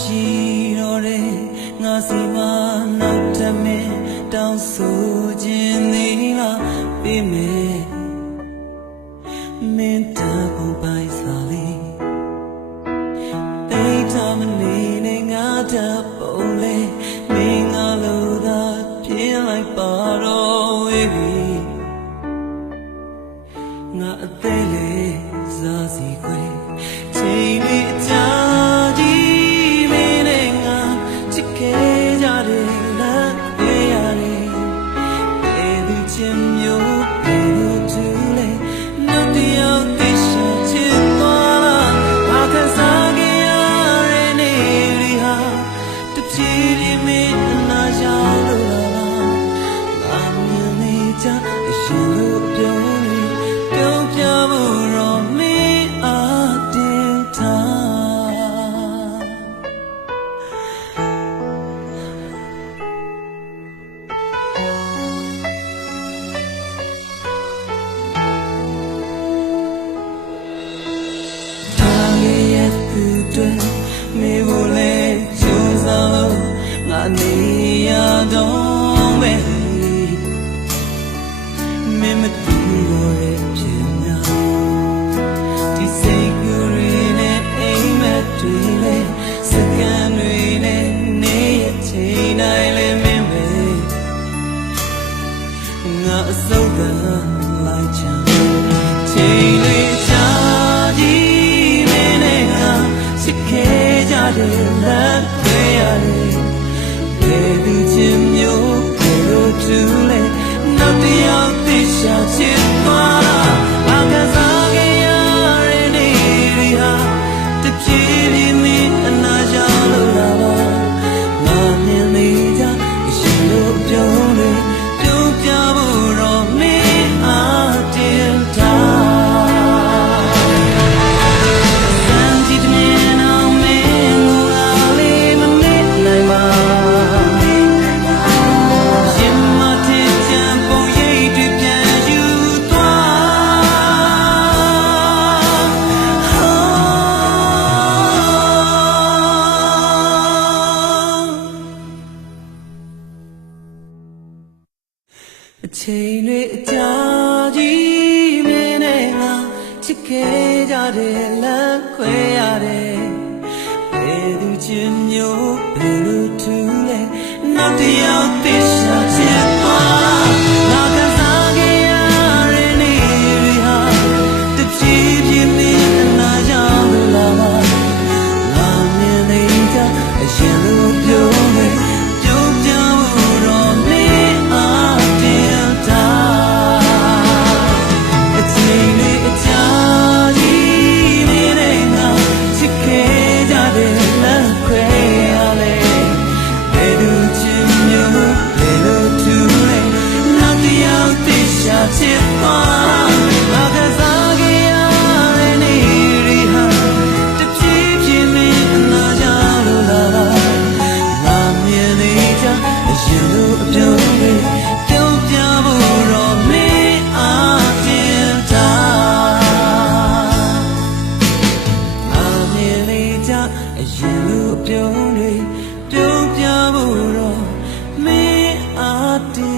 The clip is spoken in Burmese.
ရှိတော့တယ်ငါစီမနောက်ထပ်မင်းတောင်းဆိုခြင်းသေးလားပေးမယ်မင်းတကုန်ပိုင်စားလေတိတ်ထမနေနဲ့ငါတပုံလေမင်းငါလို့သာပြင်းလိုက်ပါတော့ဝေးပြီငါအသေးလေးစားစီခွေချိန်လေးအကြာမေဖို့လဲကျိုးစားငါနေရတော့မယ်မင်းမတူတော့ရဲ့ပြင်နာဒီစိတ်ကူးရင်းနဲ့အိမ်မက်တွေလဲစကန်တွေနဲ့နေရချိန်တိုင်းလဲမင်းပဲငါအစိုးကလိုက်ချင်ချိန်လေးချာကြီးမင်းနဲ့ငါချစ်ခဲ့ကြတယ်လက်ခွဲရတယ်ဘယ်သူချင်မျိုးဘယ်လိုတူလဲနောက်တယောက်သိရှာချစ်သွားတာဘာကစားခဲ့ရတဲ့နေရီဟာတပြေးပြေးမင်းအနာကြောင့်လို့လာပါငါမြင်နေကြအရှင်တို့ပြုံးလေပြုံးပြဖို့တော့မင်းအားတင်တာအချိန်တွေအကြာကြီးမင်းနဲ့ငါချစ်ခဲ့ကြတယ်လမ်းခွဲရတယ်ဘယ်သူချင်မျိုးဘယ်လိုတူလဲနောက်တယောက်သိရှာချစ်သွားငါကစားခဲ့ရတဲ့နေတွေဟာတပြေးပြေးမင်းအနာကြောင့်လာပါငါမြင်နေကြအရှင်လိုပြုံးနေပြုံးပြဖို့တော့မင်းအားချစ်သွားဘာကစားခဲ့ရတဲ့နေရီဟာတပြေးပြေးမင်းအနာကြောင့်လို့လာငါမြင်နေကြအရှင်တို့အပြုံးတွေပြုံးပြဖို့တော့မင်းအားတင်တာငါမြင်နေကြအရှင်တို့အပြုံးတွေပြုံးပြဖို့တော့မင်းအားတင်